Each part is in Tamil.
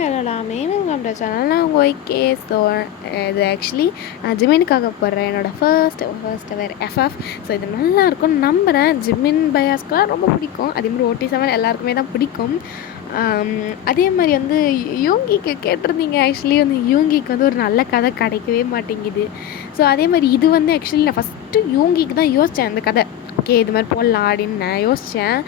ஹலோடா வெல்கம் டு சேனல். நான் உங்கள் ஒய்கே. ஸோ இது ஆக்சுவலி நான் ஜிமினுக்காக போடுறேன் என்னோடய ஃபர்ஸ்ட் வேறு எஃப்எஃப். ஸோ இது நல்லா இருக்கும்னு நம்புகிறேன். ஜிமின் பயாஸ்க்குலாம் ரொம்ப பிடிக்கும். அதேமாதிரி OT7 எல்லாருக்குமே தான் பிடிக்கும். அதே மாதிரி வந்து யூங்கிக்கு கேட்டிருந்தீங்க. ஆக்சுவலி வந்து யூங்கிக்கு வந்து ஒரு நல்ல கதை கிடைக்கவே மாட்டேங்குது. ஸோ அதே மாதிரி இது வந்து ஆக்சுவலி நான் ஃபஸ்ட்டு யூங்கிக்கு தான் யோசித்தேன் இந்த கதை. ஓகே, இது மாதிரி போடலாம் அப்படின்னு நான் யோசித்தேன்.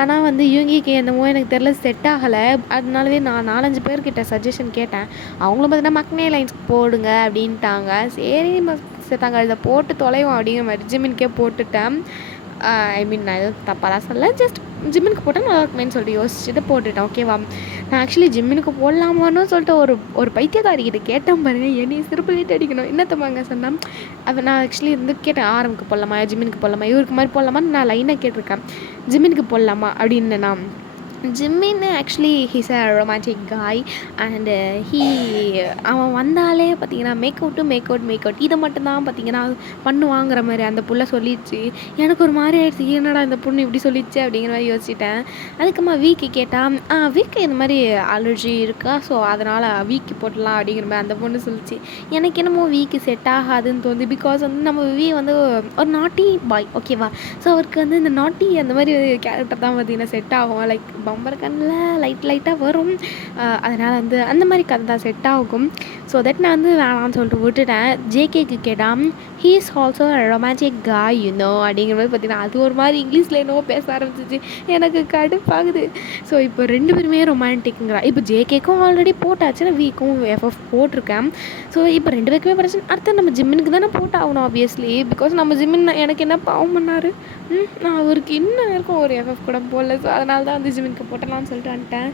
ஆனால் வந்து யூங்கிக்கு என்னமோ எனக்கு தெரில செட் ஆகலை. அதனாலவே நான் 4-5 பேர்கிட்ட சஜஷன் கேட்டேன். அவங்களும் பார்த்தீங்கன்னா மக்னே லைன்ஸ்க்கு போடுங்க அப்படின்ட்டாங்க. சரி தாங்க இதை போட்டு தொலைவோம் அப்படிங்கிற மாதிரி ஜிமின்கே போட்டுட்டேன். ஐ மீன் நான் எதுவும் தப்பாக தான் சொல்ல, ஜஸ்ட் ஜிம்முக்கு போட்டால் நல்லா இருக்குமேன்னு சொல்லிட்டு யோசிச்சுட்டு போட்டுட்டேன். ஓகேவா, நான் ஆக்சுவலி ஜிம்முக்கு போடலாமான்னு சொல்லிட்டு ஒரு பைத்தியக்காரிக்கிட்ட கேட்டேன் பாருங்க. என்னையை சிறப்பு வீட்டு அடிக்கணும் என்னத்தம்மாங்க சொன்னேன். அப்போ நான் ஆக்சுவலி வந்து கேட்டேன், ஆரம்புக்கு போடலாமா, ஜிம்முக்கு போடலாமா, இவருக்கு மாதிரி போடலாமான்னு நான் லைனாக கேட்டிருக்கேன். ஜிம்முக்கு போடலாமா அப்படின்னு. நான் ஜிம்மின் ஆக்சுவலி ஹீஸ் அ ரொமான்டிக் காய் அண்டு அவன் வந்தாலே பார்த்தீங்கன்னா மேக் அவுட் இதை மட்டும்தான் பார்த்தீங்கன்னா பண்ணுவாங்கிற மாதிரி அந்த புள்ள சொல்லிடுச்சு. எனக்கு ஒரு மாதிரி ஆயிடுச்சு, என்னடா இந்த பொண்ணு இப்படி சொல்லிடுச்சு அப்படிங்கிற மாதிரி யோசிச்சிட்டேன். அதுக்கம்மா வீக்கு கேட்டால் வீக்கு இந்த மாதிரி அலர்ஜி இருக்கா, ஸோ அதனால் வீக்கு போட்டலாம் அப்படிங்கிற மாதிரி அந்த பொண்ணு சொல்லிச்சு. எனக்கு என்னமோ வீக்கு செட் ஆகாதுன்னு தோணுது. பிகாஸ் வந்து நம்ம வந்து ஒரு நாட்டி பாய். ஓகேவா, ஸோ அவருக்கு வந்து இந்த நாட்டி அந்த மாதிரி கேரக்டர் தான் பார்த்தீங்கன்னா செட் ஆகும். லைக் பம்பர் கண்ணில் லைட்டாக வரும். அதனால் வந்து அந்த மாதிரி கதை தான் செட் ஆகும். ஸோ தட் நான் வந்து வேணான்னு சொல்லிட்டு விட்டுட்டேன். ஜேகேக்கு கேட்டால் ஹீ இஸ் ஆல்சோ ரொமான்டிக் காய் அப்படிங்கிற மாதிரி பார்த்தீங்கன்னா அது ஒரு மாதிரி இங்கிலீஷில் என்னவோ பேச ஆரம்பிச்சிச்சு. எனக்கு கடுப்பாகுது. ஸோ இப்போ 2 பேருமே ரொமான்டிக்குங்கிறா. இப்போ ஜேகேக்கும் ஆல்ரெடி போட்டாச்சு, நான் வீக்கும் எஃப்எஃப் போட்டிருக்கேன். ஸோ இப்போ 2 பேருக்குமே பிரச்சனை. அடுத்து நம்ம ஜிம்முக்கு தானே போட்டாகணும் ஆப்வியஸ்லி. பிகாஸ் நம்ம ஜிம்மின் எனக்கு என்ன பாவம் பண்ணார். நான் அவருக்கு இன்னும் இருக்கும் ஒரு எஃப்எஃப் கூட போடல. ஸோ அதனால தான் வந்து ஜிம்முக்கு போட்டலாம்னு சொல்லிட்டு வந்துட்டேன்.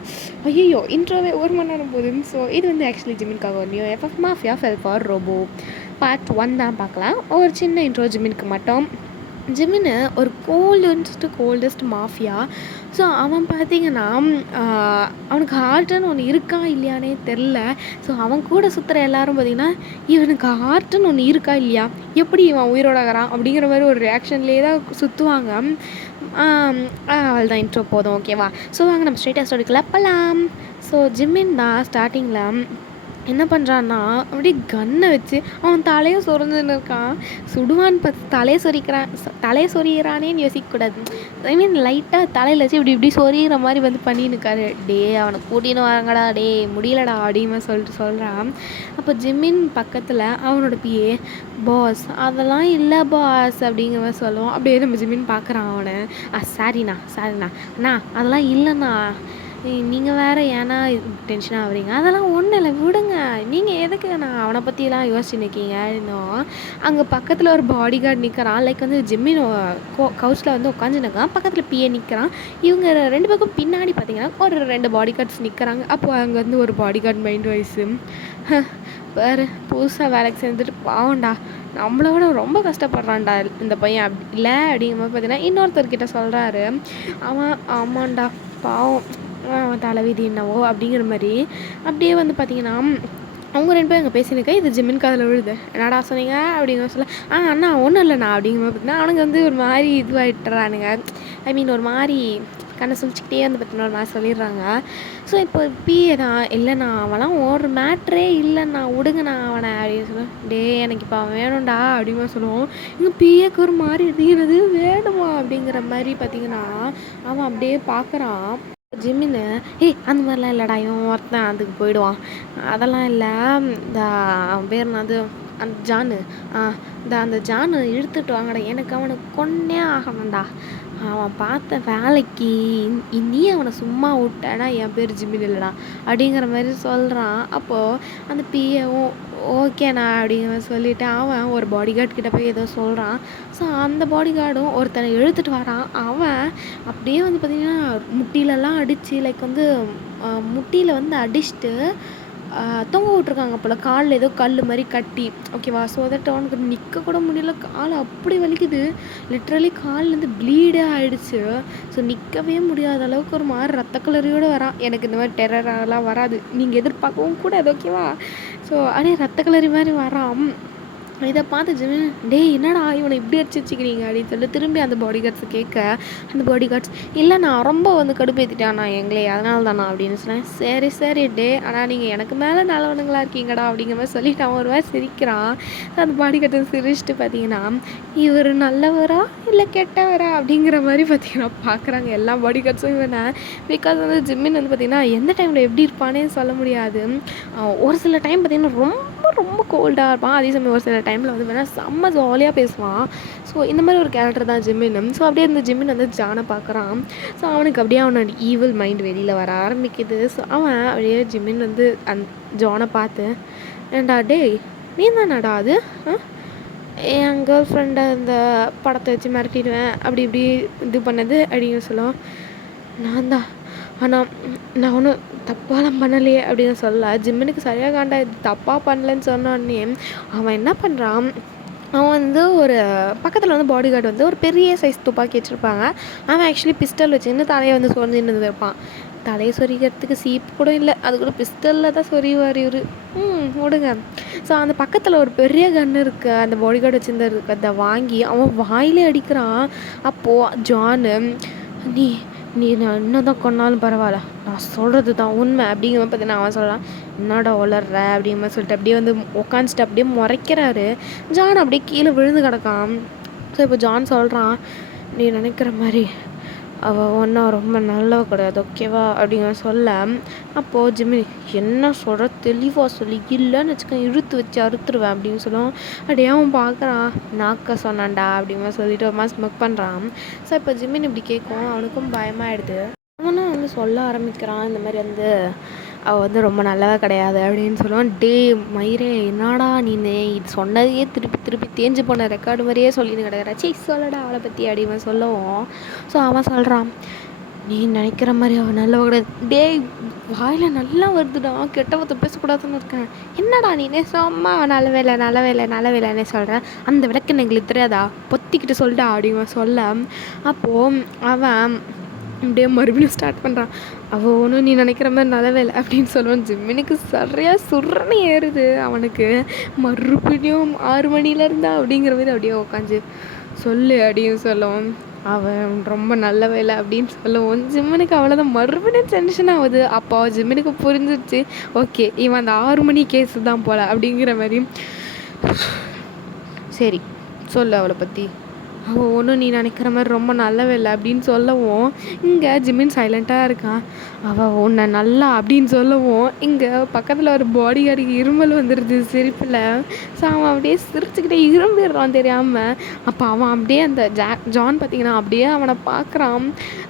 ஐயோ, இன்ட்ரோவே 1 மணி நேரம் போதும். ஸோ இது வந்து ஆக்சுவலி ஜிம்முக்காக ஒரு new FF mafia fell for robo part 1 தான் பார்க்கலாம். ஒரு சின்ன இன்ட்ரோ ஜிம்முக்கு மட்டும். ஜிமின்னு ஒரு கோல்டஸ்ட் மாஃபியா. ஸோ அவன் பார்த்தீங்கன்னா அவனுக்கு ஹார்ட்டுன்னு ஒன்று இருக்கா இல்லையானே தெரில. ஸோ அவன் கூட சுற்றுற எல்லாரும் பார்த்திங்கன்னா இவனுக்கு ஹார்ட்டுன்னு ஒன்று இருக்கா இல்லையா, எப்படி இவன் உயிரோடகிறான் அப்படிங்கிற மாதிரி ஒரு ரியாக்ஷன்லேயே தான் சுற்றுவாங்க. அவள் தான் இன்ட்ரோ போதும். ஓகேவா, ஸோ வாங்க நம்ம ஸ்ட்ரெயிட்டாக ஸ்டோரிக்குள்ள போகலாம். ஸோ ஜிம்மின் தான் ஸ்டார்டிங்கில் என்ன பண்ணுறான்னா அப்படியே கன்னை வச்சு அவன் தலையை சொரிஞ்சுன்னு இருக்கான். சுடுவான்னு பார்த்து தலையை சொறிகிறானேன்னு யோசிக்கக்கூடாது. ஐ மீன் லைட்டாக தலையில் வச்சு இப்படி சொறிகிற மாதிரி வந்து பண்ணின்னுக்காரு. டே அவனை கூட்டின்னு வாங்கடா, டே முடியலடா அப்படின்னு சொல்கிறான். அப்போ ஜிம்மின் பக்கத்தில் அவனோட பிஏ பாஸ் அதெல்லாம் இல்லை பாஸ் அப்படிங்கிற மாதிரி சொல்லுவோம். அப்படியே நம்ம ஜிம்மின் பார்க்குறான் அவனை. சாரிண்ணா அண்ணா அதெல்லாம் இல்லைண்ணா, நீங்கள் வேறு ஏன்னா டென்ஷன் ஆகுறீங்க, அதெல்லாம் ஒன்றும் இல்லை விடுங்க, நீங்கள் எதுக்கு நான் அவனை பற்றிலாம் யோசிச்சு நிற்கீங்க இன்னும். அங்கே பக்கத்தில் ஒரு பாடி கார்டு நிற்கிறான். லைக் வந்து ஜிம்மின் கவுச்சில் வந்து உட்காந்துருக்கான். பக்கத்தில் பிஏ நிற்கிறான். இவங்க 2 பக்கம் பின்னாடி பார்த்தீங்கன்னா ஒரு 2 பாடி கார்ட்ஸ் நிற்கிறாங்க. அப்போது அங்கே வந்து ஒரு பாடி கார்டு மைண்ட் வாய்ஸு, வேறு புதுசாக வேலைக்கு சேர்ந்துட்டு பாவண்டா, நம்மளோட ரொம்ப கஷ்டப்படுறான்டா இந்த பையன் அப்படி இல்லை அப்படிங்கிற மாதிரி பார்த்தீங்கன்னா இன்னொருத்தர்கிட்ட சொல்கிறாரு. அவன் ஆமாண்டா பாவம், அவன் தலைவிதி என்னவோ அப்படிங்கிற மாதிரி. அப்படியே வந்து பார்த்தீங்கன்னா அவங்க 2 பேரும் அங்கே பேசினிருக்கா. இது ஜிம்மின் காதில் விழுது. என்னடா சொன்னீங்க அப்படிங்கிற சொல்ல, அண்ணா ஒன்றும் இல்லைண்ணா அப்படிங்கிற மாதிரி பார்த்தீங்கன்னா அவனுங்க வந்து ஒரு மாதிரி இதுவாகிட்டுறானுங்க. ஐ மீன் ஒரு மாதிரி கண்ணை சுழிச்சிக்கிட்டே வந்து பார்த்தீங்கன்னா ஒரு மாதிரி சொல்லிடுறாங்க. ஸோ இப்போ பிஏ தான், இல்லைண்ணா அவன்லாம் ஒரு மேட்ரே இல்லைண்ணா, விடுங்கண்ணா அவனை அப்படின்னு சொல்லுவேன். டே எனக்கு இப்போ அவன் வேணும்டா அப்படிங்கிற சொல்லுவோம். இங்கே பிஏக்கு ஒரு மாதிரி எடுக்கிறது வேணுமா அப்படிங்கிற மாதிரி பார்த்தீங்கன்னா அவன் அப்படியே பார்க்குறான். ஜிம்மின்னு அந்த மாதிரிலாம் இல்லைடா, இவன் ஒருத்தன் அதுக்கு போயிடுவான், அதெல்லாம் இல்லை, இந்த அவன் பேர் என்னது அந்த ஜானு, அந்த ஜானு இழுத்துட்டு வாங்கடா, எனக்கு அவனுக்கு கொன்னே ஆகணும்டா, அவன் பார்த்த வேலைக்கு நீ அவனை சும்மா விட்டேன்னா என் பேர் ஜிம்மின் இல்லைடா அப்படிங்கிற மாதிரி சொல்கிறான். அப்போது அந்த பிஏவும் ஓகேண்ணா அப்படிங்கிற மாதிரி சொல்லிவிட்டு அவன் ஒரு பாடி கார்டு கிட்ட போய் ஏதோ சொல்கிறான். ஸோ அந்த பாடி கார்டும் ஒருத்தனை இழுத்துட்டு வரான். அவன் அப்படியே வந்து பார்த்திங்கன்னா முட்டிலெல்லாம் அடித்து லைக் வந்து முட்டியில் வந்து அடிச்சுட்டு தொங்க விட்ருக்காங்க போல், காலில் ஏதோ கல் மாதிரி கட்டி. ஓகேவா, ஸோ தட் அவனுக்கு நிற்க கூட முடியல, கால் அப்படி வலிக்குது. லிட்ரலி கால்லேருந்து ப்ளீடே ஆகிடுச்சு. ஸோ நிற்கவே முடியாத அளவுக்கு ஒரு மாதிரி ரத்த கலரியோடு வரான். எனக்கு இந்த மாதிரி டெரரெல்லாம் வராது, நீங்கள் எதிர்பார்க்கவும் கூடாது. ஓகேவா, ஸோ அப்படியே ரத்த கலரி மாதிரி வரான். இதை பார்த்து ஜிமின், டேய் என்னடா இவனை இப்படி அடிச்சு வச்சுக்கிறீங்க அப்படின்னு சொல்லி திரும்பி அந்த பாடி கார்ட்ஸை கேட்க, அந்த பாடி கார்ட்ஸ், இல்லை நான் ரொம்ப வந்து கடுப்பேற்றிட்டான் நான் எங்களே, அதனால தானா அப்படின்னு சொன்னேன். சரி சரி டே, ஆனால் நீங்கள் எனக்கு மேலே நல்லவனுங்களா இருக்கீங்கடா அப்படிங்கிற மாதிரி சொல்லிட்டு அவன் ஒரு மாதிரி சிரிக்கிறான். அந்த பாடி கார்ட்டை சிரிச்சுட்டு பார்த்தீங்கன்னா, இவர் நல்லவரா இல்லை கெட்டவரா அப்படிங்கிற மாதிரி பார்த்தீங்கன்னா பார்க்குறாங்க எல்லா பாடி கார்ட்ஸும் இவனை. பிகாஸ் வந்து ஜிம்மின் வந்து பார்த்திங்கன்னா எந்த டைமில் எப்படி இருப்பானே சொல்ல முடியாது. ஒரு சில டைம் பார்த்திங்கன்னா ரொம்ப ரொம்ப கோல்டாக இருப்பான், அதே சமயம் ஒரு சில டைமில் வந்து வேணால் செம்ம ஜாலியாக பேசுவான். ஸோ இந்த மாதிரி ஒரு கேரக்டர் தான் ஜிம்மின். ஸோ அப்படியே இந்த ஜிம்மின் வந்து ஜானை பார்க்குறான். ஸோ அவனுக்கு அப்படியே அவனோட ஈவில் மைண்ட் வெளியில் வர ஆரம்பிக்குது. ஸோ அவன் அப்படியே ஜிம்மின் வந்து ஜானை பார்த்து, ஏண்டா டேய் நீ தானடா அது, என் கேர்ள் ஃப்ரெண்டை இந்த படத்தை வச்சு மிரட்டிடுவேன் அப்படி இப்படி இது பண்ணது அப்படின்னு சொல்லுவான். நான் தான், ஆனால் நான் ஒன்றும் தப்பாலாம் பண்ணலையே அப்படின்னு சொல்ல, ஜிம்மினுக்கு சரியாக காண்டா இது தப்பாக பண்ணலன்னு சொன்னோடனே அவன் என்ன பண்ணுறான், அவன் வந்து ஒரு பக்கத்தில் வந்து பாடி கார்டு வந்து ஒரு பெரிய சைஸ் துப்பாக்கி வச்சுருப்பாங்க. அவன் ஆக்சுவலி பிஸ்டல் வச்சுன்னு தலையை வந்து சொரிஞ்சுன்னு இருப்பான். தலையை சொரிக்கிறதுக்கு சீப்பு கூட இல்லை, அது கூட பிஸ்டலில் தான் சொரிவார் இவர். விடுங்க. ஸோ அந்த பக்கத்தில் ஒரு பெரிய கன்று இருக்குது, அந்த பாடி கார்டு வச்சுருந்து அதை வாங்கி அவன் வாயிலே அடிக்கிறான். அப்போது ஜானு, நீ நீ நான் இன்னும் தான் கொண்டாலும் பரவாயில்ல, நான் சொல்கிறது தான் உண்மை அப்படிங்கிற மாதிரி பார்த்தீங்கன்னா அவன் சொல்லலாம், என்னடா வளர்ற அப்படிங்கிற சொல்லிட்டு அப்படியே வந்து உட்காந்துட்டு அப்படியே முறைக்கிறாரு. ஜான் அப்படியே கீழே விழுந்து கிடக்கான். ஸோ இப்போ ஜான் சொல்கிறான், நீ நினைக்கிற மாதிரி அவள் ஒன்றும் ரொம்ப நல்லவ கிடையாது ஓகேவா அப்படிங்கிற சொல்ல, அப்போது ஜிம்மி என்ன சொல்கிற தெளிவாக சொல்லி, இல்லைன்னு வச்சுக்க இழுத்து வச்சு அறுத்துருவேன் அப்படின்னு சொல்லுவான். அப்படியே அவன் பார்க்குறான், நாக்க சொன்னான்டா அப்படிங்கிற சொல்லிட்டு ஒரு மாதிரி ஸ்மக் பண்ணுறான். ஸோ இப்போ ஜிம்மின் இப்படி கேட்கும், அவனுக்கும் பயமாகிடுது. அவனும் வந்து சொல்ல ஆரம்பிக்கிறான், இந்த மாதிரி வந்து அவள் வந்து ரொம்ப நல்லவ கிடையாது அப்படின்னு சொல்லுவான். டே மயிரே என்னடா நீ இது சொன்னதையே திருப்பி திருப்பி தேஞ்சு போன ரெக்கார்டு மாதிரியே சொல்லின்னு கிடையாது, சீ சொல்லடா அவளை பற்றி அப்படின்னு சொல்லவும். ஸோ அவன் சொல்கிறான், நீ நினைக்கிற மாதிரி அவள் நல்லவ கிடையாது. டே வாயில் நல்லா வருதுடா, கெட்டவத்தை பேசக்கூடாதுன்னு இருக்கேன், என்னடா நீனே சும்மா நல்ல வேலை நல்ல வேலை நல்ல வேலைன்னே சொல்கிறேன், அந்த விளக்கு எங்களுக்கு தெரியாதா, பொத்திக்கிட்டு சொல்லிட்டா அப்படின்னு சொல்ல, அப்போது அவன் அப்படியே மறுபடியும் ஸ்டார்ட் பண்ணுறான், அவள் ஒன்றும் நீ நினைக்கிற மாதிரி நல்ல வேலை அப்படின்னு சொல்லுவான். ஜிம்மினுக்கு சரியாக சுரணி ஏறுது அவனுக்கு. மறுபடியும் 6 மணிலேருந்தா அப்படிங்கிற மாதிரி அப்படியே உட்காந்து சொல்லு அப்படின்னு சொல்லுவோம். அவன் ரொம்ப நல்ல வேலை அப்படின்னு சொல்லுவோம். ஜிம்மினுக்கு அவ்வளோதான், மறுபடியும் டென்ஷன் ஆகுது. அப்போ ஜிம்மினுக்கு புரிஞ்சிருச்சு, ஓகே இவன் அந்த 6 மணி கேஸு தான் போல அப்படிங்கிற மாதிரி. சரி சொல்லு அவளை பற்றி, அவள் ஒன்றும் நீ நினைக்கிற மாதிரி ரொம்ப நல்லவே இல்லை அப்படின்னு சொல்லவும், இங்கே ஜிம்மின் சைலண்ட்டாக இருக்கான். அவள் உன்னை நல்லா அப்படின்னு சொல்லவும், இங்கே பக்கத்தில் ஒரு பாடி கார்டுக்கு இருமல் வந்துடுது சிரிப்பில். ஸோ அவன் அப்படியே சிரிச்சுக்கிட்டே இரும்பிடுறான் தெரியாமல். அப்போ அவன் அப்படியே அந்த ஜான் பார்த்திங்கன்னா அப்படியே அவனை பார்க்குறான்.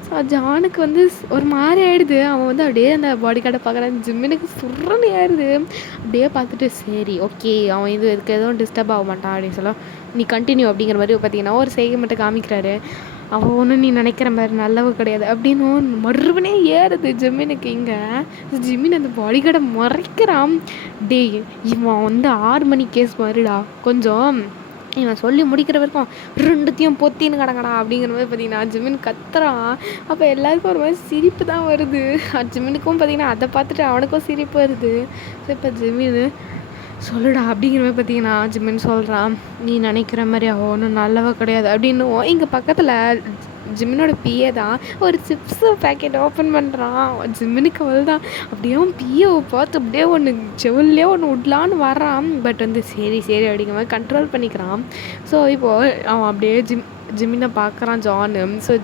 ஸோ ஜானுக்கு வந்து ஒரு மாதிரி ஆகிடுது. அவன் வந்து அப்படியே அந்த பாடி கார்டை பார்க்குறான். ஜிம்மினுக்கு சுருன்னு ஆயிடுது. அப்படியே பார்த்துட்டு சரி ஓகே அவன் இதுக்கு எதுவும் டிஸ்டர்ப் ஆக மாட்டான் அப்படின்னு சொல்ல, நீ கண்டினியூ அப்படிங்கிற மாதிரி பார்த்தீங்கன்னா ஒரு செய்கை மட்டும் காமிக்கிறாரு. அவன் ஒன்றும் நீ நினைக்கிற மாதிரி நல்லவ கிடையாது அப்படின்னு மறுபடியும் ஏறுது ஜிம்மினுக்கு. இங்கே ஜிம்மின் அந்த பாடி கார்டை மறைக்கிறான். டே இவன் வந்து 6 மணி கேஸ் மாதிரிடா, கொஞ்சம் இவன் சொல்லி முடிக்கிற வரைக்கும் ரெண்டுத்தையும் பொத்தின்னு கிடங்கடா அப்படிங்கிற மாதிரி பார்த்தீங்கன்னா ஜிம்மின் கத்துறான். அப்போ எல்லாருக்கும் ஒரு மாதிரி சிரிப்பு தான் வருது. ஜிம்மினுக்கும் பார்த்தீங்கன்னா அதை பார்த்துட்டு அவனுக்கும் சிரிப்பு வருது. ஸோ இப்போ ஜிம்மின் சொல்லுடா அப்படிங்கிற மாதிரி பார்த்தீங்கன்னா ஜிம்மின் சொல்கிறான், நீ நினைக்கிற மாதிரி அவள் ஒன்றும் நல்லவ கிடையாது அப்படின்னு. இங்கே பக்கத்தில் ஜிம்மினோட பிஏ தான் ஒரு சிப்ஸு பேக்கெட் ஓப்பன் பண்ணுறான். ஜிம்மினுக்கு அவள் தான் அப்படியே அவன் பிஏவை பார்த்து அப்படியே ஒன்று செவிலே ஒன்று விடலான்னு வர்றான். பட் வந்து சரி சரி அப்படிங்கிற மாதிரி கண்ட்ரோல் பண்ணிக்கிறான். ஸோ இப்போது அவன் அப்படியே ஜிம்மினை பார்க்குறான் ஜானு. ஸோ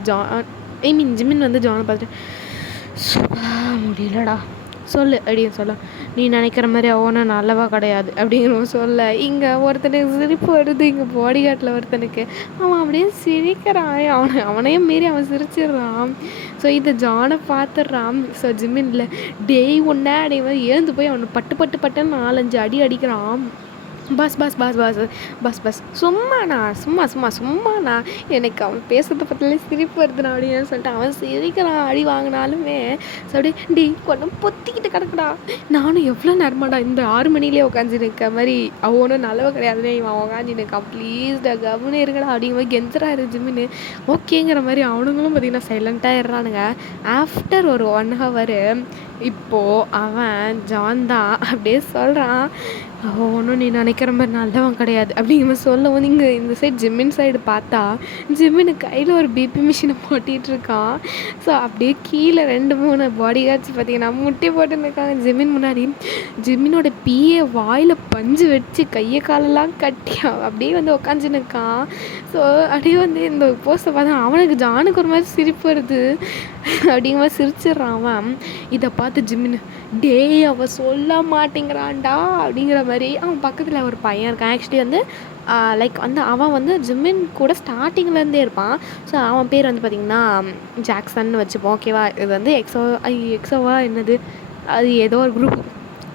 ஜிம்மின் வந்து ஜானை பார்த்துட்டு முடியலடா சொல்லு அப்படின்னு சொல்ல, நீ நினைக்கிற மாதிரி அவனும் நல்லவா கிடையாது அப்படிங்கிறவன் சொல்ல, இங்கே ஒருத்தனுக்கு சிரிப்பு வருது. இங்கே பாடி கார்டில் ஒருத்தனுக்கு அவன் அப்படியே சிரிக்கிறான். அவனையும் மீறி அவன் சிரிச்சிடுறான். ஸோ இதை ஜானை பார்த்துடுறான். ஸோ ஜிம்மின்ல டேய் ஒன்றா அடைவன் ஏந்து போய் அவனை பட்டு பட்டு பட்டுன்னு 4-5 அடி அடிக்கிறான். பஸ் பஸ் பஸ் பஸ் பஸ் பஸ் சும்மாண்ணா சும்மாண்ணா எனக்கு அவன் பேசுறதை பற்றிலே சிரிப்பு வருதுண்ணா அப்படின்னு சொல்லிட்டு அவன் சிரிக்கிறான். அடி வாங்கினாலுமே ஸோ அப்படியே டே கொஞ்சம் பொத்திக்கிட்டு கிடக்குடா, நானும் எவ்வளோ நேரமாடா இந்த 6 மணிலே உட்காந்துருக்க மாதிரி அவனும் நல்லவ கிடையாதுனே இவன் உட்காந்துருக்கான், ப்ளீஸ்டா கவனம் இருங்கடா அப்படிங்கிற மாதிரி கெஞ்சுறாரு ஜிம்மின்னு. ஓகேங்கிற மாதிரி அவனுங்களும் பார்த்திங்கன்னா சைலண்ட்டாக இருறானுங்க. ஆஃப்டர் ஒரு 1 hour இப்போது அவன் ஜான் தான் அப்படியே சொல்கிறான், ஒன்றும் நீ நினைக்கிற மாதிரி நல்லவன் கிடையாது அப்படிங்கிற மாதிரி சொல்லவும் நீங்கள் இந்த சைடு ஜிம்மின் சைடு பார்த்தா ஜிம்மினு கையில் ஒரு பிபி மிஷினை போட்டிகிட்ருக்கான். ஸோ அப்படியே கீழே 2-3 பாடி கார்ட்ஸ் பார்த்தீங்கன்னா முட்டி போட்டுன்னு இருக்காங்க ஜிம்மின் முன்னாடி. ஜிம்மினோட பிஏ வாயில் பஞ்சு வச்சு கையை காலெல்லாம் கட்டி அப்படியே வந்து உக்காந்துன்னு இருக்கான். ஸோ அப்படியே வந்து இந்த போஸ்ட்டை பார்த்தா அவனுக்கு ஜானுக்கு ஒரு மாதிரி சிரிப்பு வருது. அப்படிங்கிற மாதிரி சிரிச்சிட்றான் அவன். இதை பார்த்து ஜிம்மின்னு டேய் அவள் சொல்ல மாட்டேங்கிறான்டா அப்படிங்கிற மாதிரி அவன் பக்கத்தில் ஒரு பையன் இருக்கான். ஆக்சுவலி வந்து லைக் வந்து அவன் வந்து ஜிம்மின் கூட ஸ்டார்டிங்லேருந்தே இருப்பான். ஸோ அவன் பேர் வந்து பார்த்திங்கன்னா ஜாக்சன் வச்சுப்போம். ஓகேவா? இது வந்து எக்ஸோவா என்னது அது ஏதோ ஒரு குரூப்.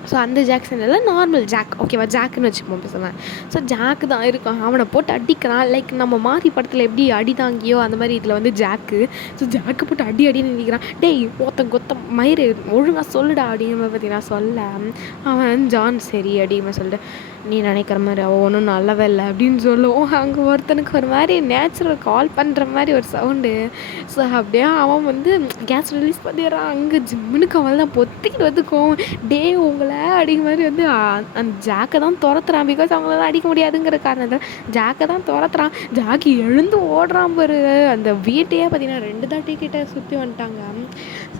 ஸோ அந்த ஜாக்சன் இல்லை, நார்மல் ஜாக். ஓகேவா? ஜாக்குன்னு வச்சுப்போம் பேசுவேன். ஸோ ஜாக்கு தான் இருக்கான். அவனை போட்டு அடிக்கிறான். லைக் நம்ம மாறி படத்தில் எப்படி அடி தாங்கியோ அந்த மாதிரி இதில் வந்து ஜாக்கு. ஸோ ஜாக்கு போட்டு அடின்னு நினைக்கிறான். டேய் கொத்தம் மயிறு ஒழுங்காக சொல்லுடா அப்படிங்கிற மாதிரி பார்த்தீங்கன்னா சொல்ல அவன் ஜான் சரி அப்படிங்கிற சொல்லிட்டு நீ நினைக்கிற மாதிரி அவள் ஒன்றும் நல்லவே இல்லை அப்படின்னு சொல்லுவோம். அங்கே ஒருத்தனுக்கு ஒரு மாதிரி நேச்சுரல் கால் பண்ணுற மாதிரி ஒரு சவுண்டு. ஸோ அப்படியே அவன் வந்து கேஸ் ரிலீஸ் பண்ணிடுறான். அங்கே ஜிம்முனுக்கு அவள் தான் பொத்திக்கிட்டு வந்துக்கும். டே உங்களை அப்படிங்கிற மாதிரி வந்து அந்த ஜாக்கை தான் துரத்துறான். பிகாஸ் அவங்களால அடிக்க முடியாதுங்கிற காரணத்தில் ஜாக்கை தான் துரத்துறான். ஜாக்கி எழுந்து ஓடுறான் பாரு. அந்த வீட்டையே பார்த்தீங்கன்னா 2 தாட்டி கிட்ட சுற்றி வந்துட்டாங்க.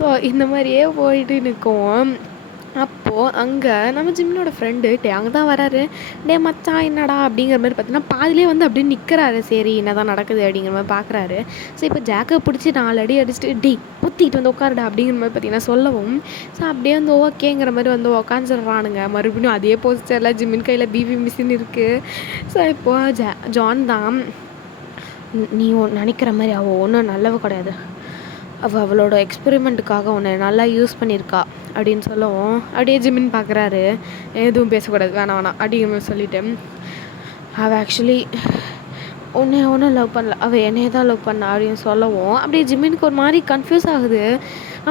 ஸோ இந்த மாதிரியே போயிட்டு நிற்கும். அப்போது அங்கே நம்ம ஜிம்மினோட ஃப்ரெண்டு அங்கே தான் வராரு. டே மச்சான் என்னடா அப்படிங்கிற மாதிரி பார்த்தீங்கன்னா பாதிலே வந்து அப்படியே நிற்கிறாரு. சரி என்ன தான் நடக்குது அப்படிங்கிற மாதிரி பார்க்குறாரு. ஸோ இப்போ ஜாக்கை பிடிச்சி 4 அடி அடிச்சுட்டு டே பொத்திக்கிட்டு வந்து உட்காருடா அப்படிங்கிற மாதிரி பார்த்தீங்கன்னா சொல்லவும் ஸோ அப்படியே வந்து ஓகேங்கிற மாதிரி வந்து உக்காந்துடுறானுங்க. மறுபடியும் அதே போஸ்டரில் ஜிம்மின் கையில் பிபி மிஷின் இருக்குது. ஸோ இப்போது ஜான் தான் நீ நினைக்கிற மாதிரி அவள் ஒன்றும் நல்லவ கிடையாது, அவளோட எக்ஸ்பெரிமெண்ட்டுக்காக உன்னை நல்லா யூஸ் பண்ணியிருக்கா அப்படின்னு சொல்லவும் அப்படியே ஜிம்மின் பார்க்குறாரு. எதுவும் பேசக்கூடாது, வேணாம் அப்படிங்கிற மாதிரி சொல்லிவிட்டு அவள் ஆக்சுவலி ஒன்றும் லவ் பண்ணல, அவள் என்னையே தான் லவ் பண்ணா அப்படின்னு சொல்லவும் அப்படியே ஜிம்மினுக்கு ஒரு மாதிரி கன்ஃபியூஸ் ஆகுது.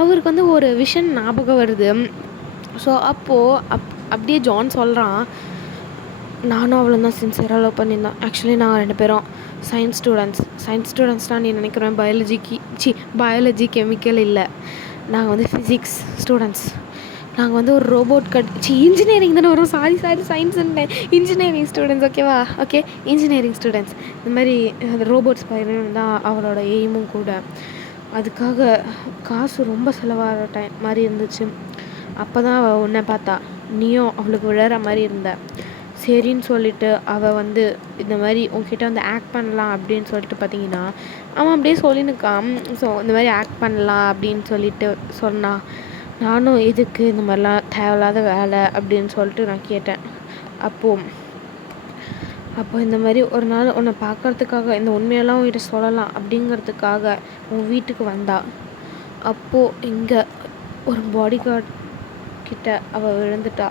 அவருக்கு வந்து ஒரு விஷயம் ஞாபகம் வருது. ஸோ அப்போது அப்படியே ஜான் சொல்கிறான் நானும் அவளும் தான் சின்சியராக லவ் பண்ணியிருந்தோம். ஆக்சுவலி நாங்கள் 2 பேரும் சயின்ஸ் ஸ்டூடெண்ட்ஸ்னால் நீ நினைக்கிறேன் பயாலஜி கெமிக்கல் இல்லை, நாங்கள் வந்து ஃபிசிக்ஸ் ஸ்டூடெண்ட்ஸ். நாங்கள் வந்து ஒரு ரோபோட் இன்ஜினியரிங் தானே வரும். Sorry science engineering students. ஓகேவா? Okay engineering students. இந்த மாதிரி அந்த ரோபோட்ஸ் பயிரணும் தான் அவளோட எய்மும் கூட. அதுக்காக காசு ரொம்ப செலவாகிற டைம் மாதிரி இருந்துச்சு. அப்போ தான் அவள் உன்னை பார்த்தா, நீயும் அவளுக்கு விழற மாதிரி இருந்த. சரின்னு சொல்லிவிட்டு அவள் வந்து இந்த மாதிரி உங்ககிட்ட வந்து ஆக்ட் பண்ணலாம் அப்படின்னு சொல்லிட்டு பார்த்தீங்கன்னா அவன் அப்படியே சொல்லினுக்கான். ஸோ இந்த மாதிரி ஆக்ட் பண்ணலாம் அப்படின்னு சொல்லிட்டு சொன்னான். நானும் எதுக்கு இந்த மாதிரிலாம் தேவையில்லாத வேலை அப்படின்னு சொல்லிட்டு நான் கேட்டேன். அப்போ இந்த மாதிரி ஒரு நாள் உன்னை பார்க்குறதுக்காக இந்த உண்மையெல்லாம் உன்கிட்ட சொல்லலாம் அப்படிங்கிறதுக்காக உன் வீட்டுக்கு வந்தா. அப்போது இங்கே ஒரு பாடி கார்ட் கிட்ட அவள் விழுந்துட்டா.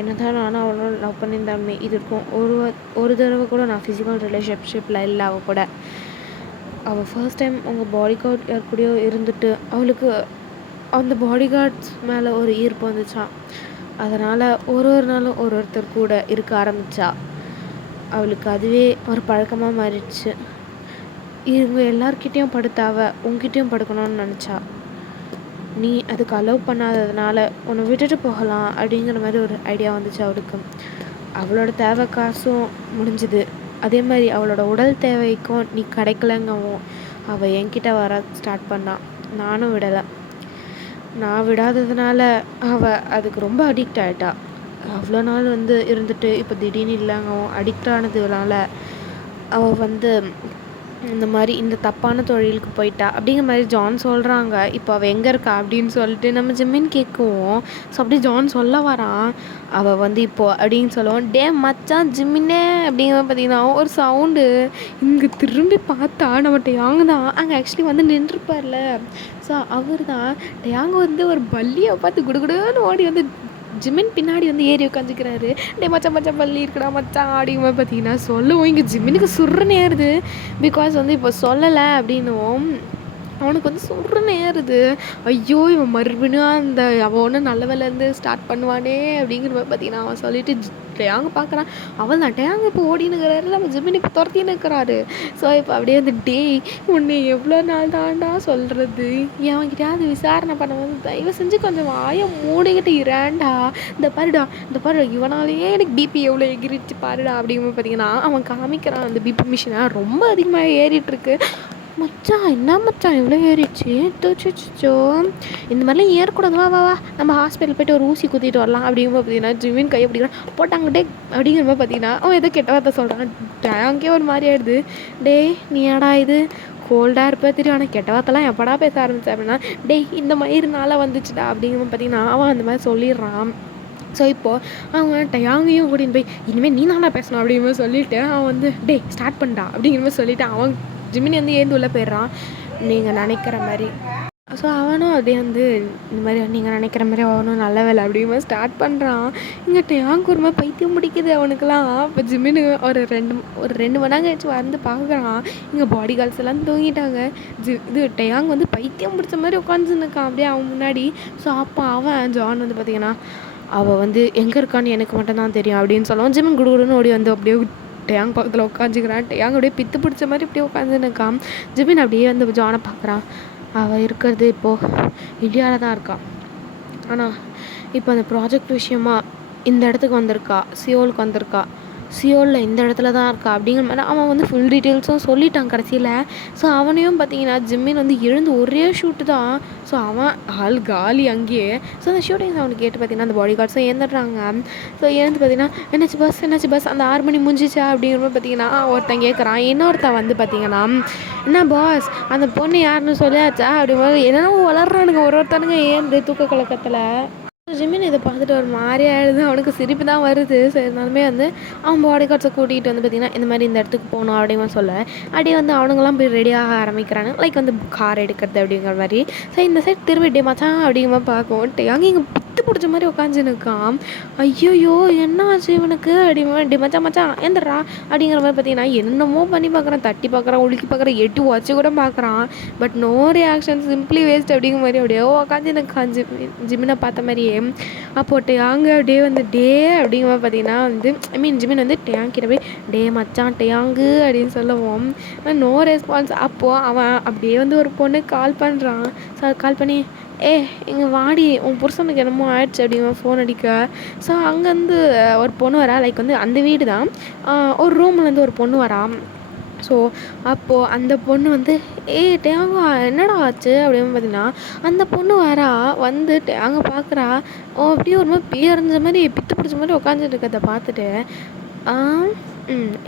என்ன தான் நானும் அவளும் லவ் பண்ணியிருந்தாலுமே இது இருக்கும் ஒரு தடவை கூட நான் ஃபிசிக்கல் ரிலேஷன்ஷிப்பில் இல்லை. அவள் கூட அவள் ஃபர்ஸ்ட் டைம் உங்கள் பாடி கார்ட் யார் கூடயோ இருந்துட்டு அவளுக்கு அந்த பாடி கார்ட்ஸ் மேலே ஒரு ஈர்ப்பு வந்துச்சான். அதனால் ஒரு நாளும் ஒருத்தர் கூட இருக்க ஆரம்பித்தா. அவளுக்கு அதுவே ஒரு பழக்கமாக மாறிடுச்சு. இவங்க எல்லார்கிட்டேயும் படுத்தாவ உங்ககிட்டையும் படுக்கணும்னு நினச்சா. நீ அதுக்கு அலோவ் பண்ணாததுனால உன்னை விட்டுட்டு போகலாம் அப்படிங்கிற மாதிரி ஒரு ஐடியா வந்துச்சு அவளுக்கு. அவளோட தேவை காசும் முடிஞ்சுது. அதே மாதிரி அவளோட உடல் தேவைக்கும் நீ கிடைக்கலங்கவும் அவள் என்கிட்ட வர ஸ்டார்ட் பண்ணான். நானும் விடலை. நான் விடாததுனால அவள் அதுக்கு ரொம்ப அடிக்ட் ஆகிட்டா. அவ்வளோ நாள் வந்து இருந்துட்டு இப்போ திடீர்னு இல்லைங்கவும் அடிக்ட் ஆனதுனால அவள் வந்து இந்த மாதிரி இந்த தப்பான தொழிலுக்கு போயிட்டா அப்படிங்கிற மாதிரி ஜான் சொல்கிறாங்க. இப்போ அவள் எங்கே இருக்கா அப்படின்னு சொல்லிட்டு நம்ம ஜிம்மின் கேட்குவோம். ஸோ அப்படியே ஜான் சொல்ல வரான். அவள் வந்து இப்போது அப்படின்னு சொல்லுவோம். டே மச்சான் ஜிம்மினே அப்படிங்கிற பார்த்தீங்கன்னா ஒரு சவுண்டு இங்கே திரும்பி பார்த்தா நம்ம டேயாங்க தான் அங்கே ஆக்சுவலி வந்து நின்றுப்பார்ல. ஸோ அவர் தான் டேயாங்க வந்து ஒரு பல்லியை பார்த்து குடுகுடுன்னு ஓடி வந்து ஜிம்மின் பின்னாடி வந்து ஏறி உட்காந்துக்கிறாரு. டே மச்சான் பள்ளி இருக்கடா மச்சான் அப்படிங்கிற பார்த்தீங்கன்னா சொல்லுவோம். இங்கே ஜிம்மினுக்கு சுருன்னு ஏறுது. பிகாஸ் வந்து இப்போ சொல்லலை அப்படின்னுவோம். அவனுக்கு வந்து சுருன்னு ஏறுது. ஐயோ! இவன் மறுபடியும் அவன் ஒன்றும் நல்ல வேலைலேருந்து ஸ்டார்ட் பண்ணுவானே அப்படிங்கிற மாதிரி பார்த்தீங்கன்னா, அவன் சொல்லிட்டு டேயாங்க பார்க்குறான். அவள்தான் டேயாங்க இப்போ ஓடினுக்கிறாரு, நம்ம ஜிமின் இப்போ துரத்தின்னு இருக்கிறாரு. ஸோ இப்போ அப்படியே வந்து டேய் உன்னை எவ்வளோ நாள் தான்டா சொல்கிறது, எவன்கிட்டயாவது விசாரணை பண்ணும்போது தயவு செஞ்சு கொஞ்சம் வாயை மூடிக்கிட்டு இரேண்டா. இந்த பாருடா இவனாலேயே எனக்கு பிபி எவ்வளோ எகிரிச்சு பாருடா அப்படிங்கும்போது பார்த்தீங்கன்னா, அவன் காமிக்கிறான் அந்த பிபி மிஷினை ரொம்ப அதிகமாக ஏறிட்டுருக்கு. மச்சான் என்ன மச்சான் இவ்வளோ ஏறிடுச்சு, தோச்சோ இந்த மாதிரிலாம் ஏறக்கூடாது, வா வா வா நம்ம ஹாஸ்பிட்டல் போய்ட்டு ஒரு ஊசி குத்திட்டு வரலாம் அப்படிங்கும்போது பார்த்தீங்கன்னா ஜிமின் கையை பிடிக்கிறான். போட்டாங்க டே அப்படிங்கிற மாதிரி பார்த்தீங்கன்னா அவன் ஏதோ கெட்ட வார்த்தை சொல்கிறான். டேங்கே ஒரு மாதிரி ஆயிடுது. டே நீ ஏடா இது கோல்டாக இருப்ப தெரியும், ஆனால் கெட்ட வார்த்தைலாம் எப்படா பேச ஆரம்பித்தேன் அப்படின்னா, டேய் இந்த மயிர்னால வந்துச்சுடா அப்படிங்கும்போது பார்த்தீங்கன்னா அவன் அந்த மாதிரி சொல்லிடுறான். ஸோ இப்போது அவன் டயாங்கையும் கூட்டின்னு போய் இனிமேல் நீ தானடா பேசணும் அப்படிங்கிற மாதிரி சொல்லிவிட்டு அவன் வந்து டே ஸ்டார்ட் பண்ணா அப்படிங்கிற மாதிரி சொல்லிவிட்டு அவன் ஜிமினி வந்து ஏந்து உள்ளே போயிடுறான். நீங்கள் நினைக்கிற மாதிரி. ஸோ அவனும் அப்படியே வந்து இந்த மாதிரி நீங்கள் நினைக்கிற மாதிரி அவனும் நல்ல வேலை அப்படிங்கிற மாதிரி ஸ்டார்ட் பண்ணுறான். இங்கே டேங்க் ஒரு மாதிரி பைத்தியம் முடிக்குது அவனுக்குலாம். இப்போ ஜிமினு ஒரு ரெண்டு மணி நேரம் கழிச்சு வந்து பார்க்குறான். இங்கே பாடி கார்ட்ஸ் எல்லாம் தூங்கிட்டாங்க. இது டேங்க் வந்து பைத்தியம் பிடிச்ச மாதிரி உட்காந்துருக்கான் அப்படியே அவன் முன்னாடி. ஸோ அப்போ அவன் ஜான் வந்து பார்த்தீங்கன்னா அவள் வந்து எங்கே இருக்கான்னு எனக்கு மட்டும்தான் தெரியும் அப்படின்னு சொல்லுவான். ஜிமின் குடுகுடுன்னு ஓடி வந்து அப்படியே டேங் பக்கத்தில் உட்காந்துக்கிறான். டேங் அப்படியே பித்து பிடிச்ச மாதிரி இப்படியே உட்காந்துருக்கான். ஜிமின் அப்படியே வந்து ஜானை பார்க்குறான். அவள் இருக்கிறது இப்போது இந்தியாவில் தான் இருக்காள். ஆனால் இப்போ அந்த ப்ராஜெக்ட் விஷயமா இந்த இடத்துக்கு வந்திருக்கா, சியோலுக்கு வந்திருக்கா. சியோலில் இந்த இடத்துல தான் இருக்கா அப்படிங்கிற மாதிரி அவன் வந்து ஃபுல் டீட்டெயில்ஸும் சொல்லிட்டான் கடைசியில். ஸோ அவனையும் பார்த்தீங்கன்னா ஜிம்மின் வந்து எழுந்து ஒரே ஷூட்டு தான். ஸோ அவன் ஆள் காலி அங்கேயே. ஸோ அந்த ஷூட்டிங்ஸ் அவனுக்கு கேட்டு பார்த்தீங்கன்னா அந்த பாடி கார்ட்ஸும் ஏந்துடுறாங்க. ஸோ ஏந்து பார்த்தீங்கன்னா என்னாச்சு பஸ் அந்த 6 மணி முடிஞ்சிச்சா அப்படிங்கிற மாதிரி பார்த்தீங்கன்னா ஒருத்தன் கேட்குறான். இன்னொருத்தன் வந்து பார்த்தீங்கன்னா என்ன பாஸ் அந்த பொண்ணு யாருன்னு சொல்லியாச்சா அப்படிங்கும்போது என்னென்ன வளர்றானுங்க ஒருத்தனுங்க ஏந்து தூக்க கலக்கத்தில். ஜிமின் இதை பார்த்துட்டு ஒரு மாதிரி ஆயிடுது. அவனுக்கு சிரிப்பு தான் வருது. ஸோ இருந்தாலுமே வந்து அவன் பாடி கார்ட்ஸை கூட்டிகிட்டு வந்து பார்த்திங்கன்னா இந்த மாதிரி இந்த இடத்துக்கு போகணும் அப்படிங்கிற சொல்ல அப்படியே வந்து அவனுங்களாம் போய் ரெடியாக ஆரம்பிக்கிறாங்க. லைக் வந்து கார் எடுக்கிறது அப்படிங்கிற மாதிரி. ஸோ இந்த சைட் திரும்பி டே மச்சான் அப்படிங்கிற மாதிரி பார்க்கும். அங்கே இங்கே பித்து பிடிச்ச மாதிரி உட்காந்துருக்கான். ஐயோயோ என்ன ஆச்சு இவனுக்கு அப்படிங்கிற டே மச்சான் ஏந்திரா அப்படிங்கிற மாதிரி பார்த்தீங்கன்னா என்னமோ பண்ணி பார்க்குறான். தட்டி பார்க்குறான், உலுக்கி பார்க்குறான், எட்டு வச்சு கூட பார்க்குறான். But no reaction, simply waste அப்படிங்கிற மாதிரி அப்படியே உட்காந்துருக்கான் ஜிமினை பார்த்த மாதிரியே. அப்போ டேயாங்கு அப்படியே வந்து டே அப்படிங்கிற பார்த்தீங்கன்னா வந்து ஜிமின் வந்து டேங்கிட்ட போய் டே மச்சான் டேயாங்கு அப்படின்னு சொல்லுவோம். No response. அப்போது அவன் அப்படியே வந்து ஒரு பொண்ணு கால் பண்ணுறான். ஸோ கால் பண்ணி இங்கே வாடி உன் புருஷனுக்கு என்னமோ ஆயிடுச்சு அப்படிங்கிற ஃபோன் அடிக்க. ஸோ அங்கேருந்து ஒரு பொண்ணு வரா. லைக் வந்து அந்த வீடு தான் ஒரு ரூம்லேருந்து ஒரு பொண்ணு வரா. ஸோ அப்போது அந்த பொண்ணு வந்து டேங்கா என்னடா ஆச்சு அப்படின்னு பார்த்தீங்கன்னா அந்த பொண்ணு வரா வந்து டேங்க பார்க்குறா. அப்படியே ஒரு மாதிரி பேரஞ்ச மாதிரி பித்து பிடிச்ச மாதிரி உட்காந்துட்டு இருக்கிறத பார்த்துட்டு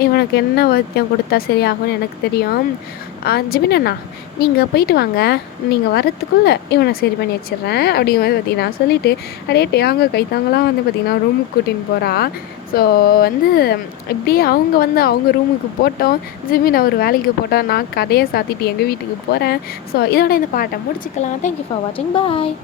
இவனுக்கு என்ன வைத்தியம் கொடுத்தா சரியாகும்னு எனக்கு தெரியும். ஜிமின் அண்ணா நீங்கள் போயிட்டு வாங்க, நீங்கள் வரத்துக்குள்ளே இவனை சரி பண்ணி வச்சிடுறேன் அப்படிங்கிற மாதிரி பார்த்தீங்கன்னா சொல்லிவிட்டு அப்படியே டேங்க கைத்தாங்களாம் வந்து பார்த்திங்கன்னா ரூமுக்கு கூட்டின்னு போகிறா. ஸோ வந்து இப்படியே அவங்க வந்து அவங்க ரூமுக்கு போட்டோம். ஜிமின் அவர் வேலைக்கு போட்டோம். நான் கதையை சாத்திட்டு எங்கள் வீட்டுக்கு போகிறேன். ஸோ இதோட இந்த பாட்டை முடிச்சுக்கலாம். தேங்க்யூ ஃபார் வாட்சிங். பாய்.